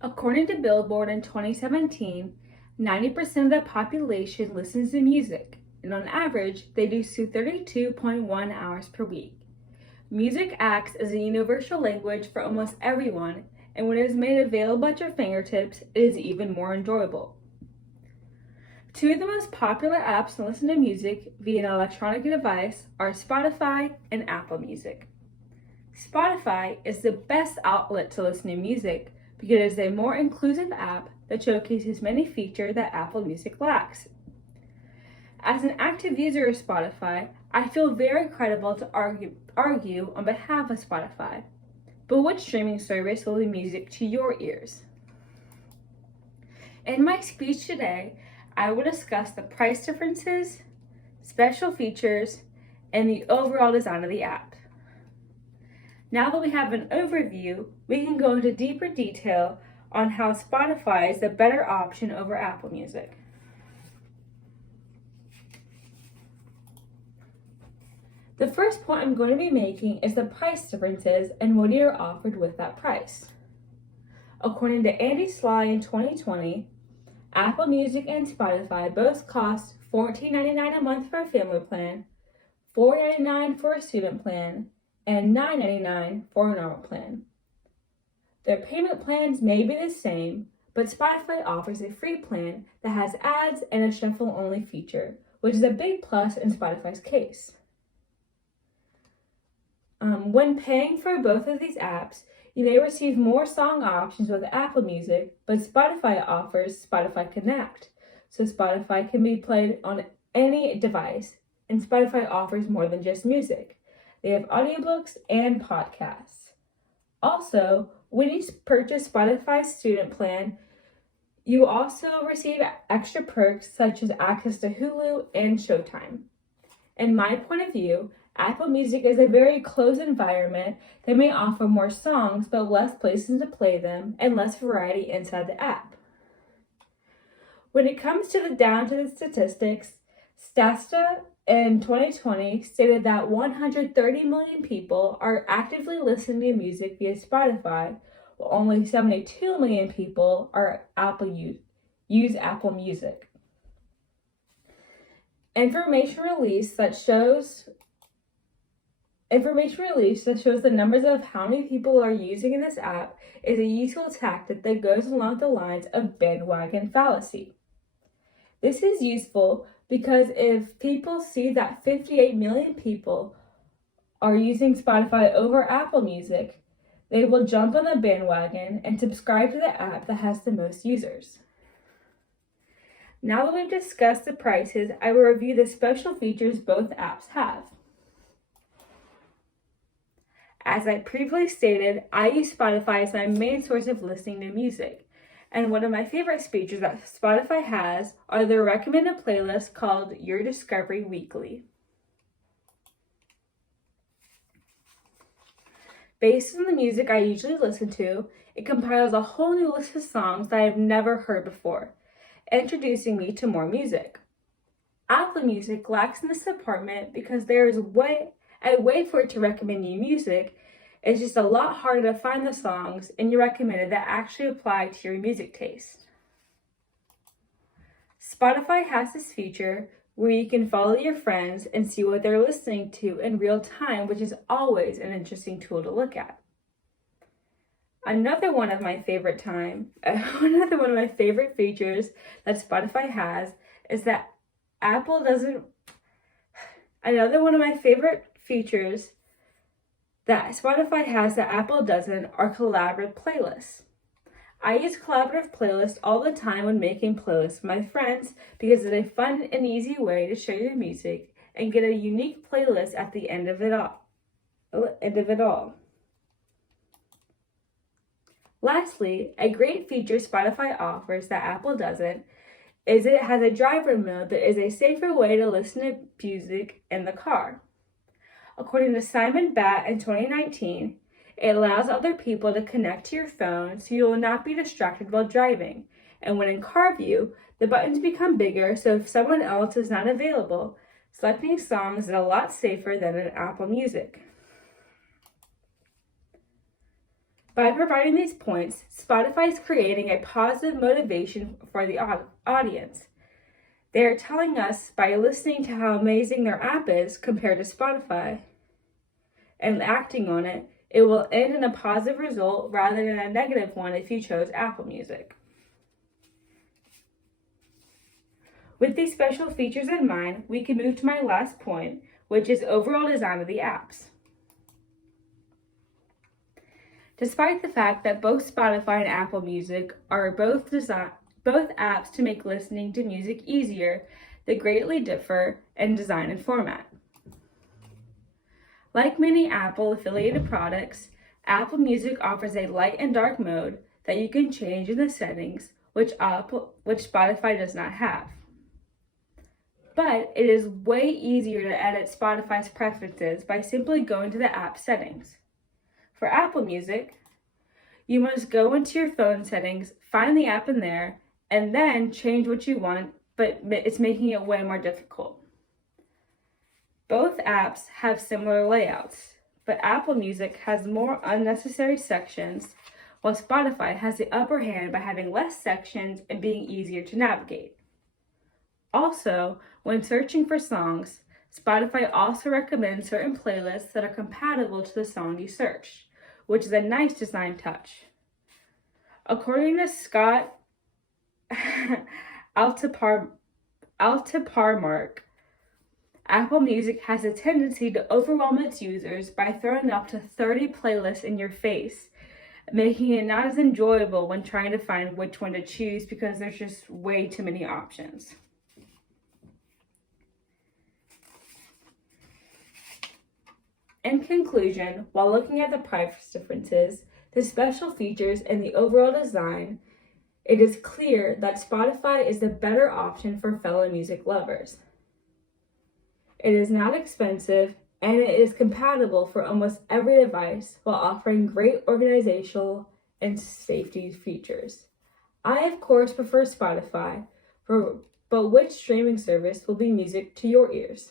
According to Billboard in 2017, 90% of the population listens to music, and on average, they do so 32.1 hours per week. Music acts as a universal language for almost everyone, and when it is made available at your fingertips, it is even more enjoyable. Two of the most popular apps to listen to music via an electronic device are Spotify and Apple Music. Spotify is the best outlet to listen to music because it is a more inclusive app that showcases many features that Apple Music lacks. As an active user of Spotify, I feel very credible to argue on behalf of Spotify. But which streaming service will be music to your ears? In my speech today, I will discuss the price differences, special features, and the overall design of the app. Now that we have an overview, we can go into deeper detail on how Spotify is the better option over Apple Music. The first point I'm going to be making is the price differences and what you're offered with that price. According to Andy Sly in 2020, Apple Music and Spotify both cost $14.99 a month for a family plan, $4.99 for a student plan, and $9.99 for a normal plan. Their payment plans may be the same, but Spotify offers a free plan that has ads and a shuffle-only feature, which is a big plus in Spotify's case. When paying for both of these apps, you may receive more song options with Apple Music, but Spotify offers Spotify Connect, so Spotify can be played on any device, and Spotify offers more than just music. They have audiobooks and podcasts. Also, when you purchase Spotify's student plan, you also receive extra perks such as access to Hulu and Showtime. In my point of view, Apple Music is a very closed environment that may offer more songs but less places to play them and less variety inside the app. When it comes to the statistics, Stasta in 2020 stated that 130 million people are actively listening to music via Spotify, while only 72 million people are use Apple Music. Information released that shows the numbers of how many people are using this app is a useful tactic that goes along the lines of bandwagon fallacy. This is useful because if people see that 58 million people are using Spotify over Apple Music, they will jump on the bandwagon and subscribe to the app that has the most users. Now that we've discussed the prices, I will review the special features both apps have. As I previously stated, I use Spotify as my main source of listening to music. And one of my favorite features that Spotify has are their recommended playlists called Your Discovery Weekly. Based on the music I usually listen to, it compiles a whole new list of songs that I've never heard before, introducing me to more music. Apple Music lacks in this department because there is a way for it to recommend you music. It's just a lot harder to find the songs and you recommended that actually apply to your music taste. Spotify has this feature where you can follow your friends and see what they're listening to in real time, which is always an interesting tool to look at. Another one of my favorite features that Spotify has is that Another one of my favorite features that Spotify has that Apple doesn't are collaborative playlists. I use collaborative playlists all the time when making playlists with my friends because it's a fun and easy way to share your music and get a unique playlist at the end of it all. Lastly, a great feature Spotify offers that Apple doesn't is it has a driver mode that is a safer way to listen to music in the car. According to Simon Batt in 2019, it allows other people to connect to your phone so you will not be distracted while driving. And when in car view, the buttons become bigger so if someone else is not available, selecting songs is a lot safer than in Apple Music. By providing these points, Spotify is creating a positive motivation for the audience. They are telling us by listening to how amazing their app is compared to Spotify and acting on it, it will end in a positive result rather than a negative one if you chose Apple Music. With these special features in mind, we can move to my last point, which is overall design of the apps. Despite the fact that both Spotify and Apple Music are both apps to make listening to music easier, they greatly differ in design and format. Like many Apple affiliated products, Apple Music offers a light and dark mode that you can change in the settings, which Spotify does not have. But it is way easier to edit Spotify's preferences by simply going to the app settings. For Apple Music, you must go into your phone settings, find the app in there, and then change what you want, but it's making it way more difficult. Both apps have similar layouts, but Apple Music has more unnecessary sections, while Spotify has the upper hand by having less sections and being easier to navigate. Also, when searching for songs, Spotify also recommends certain playlists that are compatible to the song you searched, which is a nice design touch. According to Scott Altiparmark, Apple Music has a tendency to overwhelm its users by throwing up to 30 playlists in your face, making it not as enjoyable when trying to find which one to choose because there's just way too many options. In conclusion, while looking at the price differences, the special features, and the overall design, it is clear that Spotify is the better option for fellow music lovers. It is not expensive, and it is compatible for almost every device while offering great organizational and safety features. I, of course, prefer Spotify, but which streaming service will be music to your ears?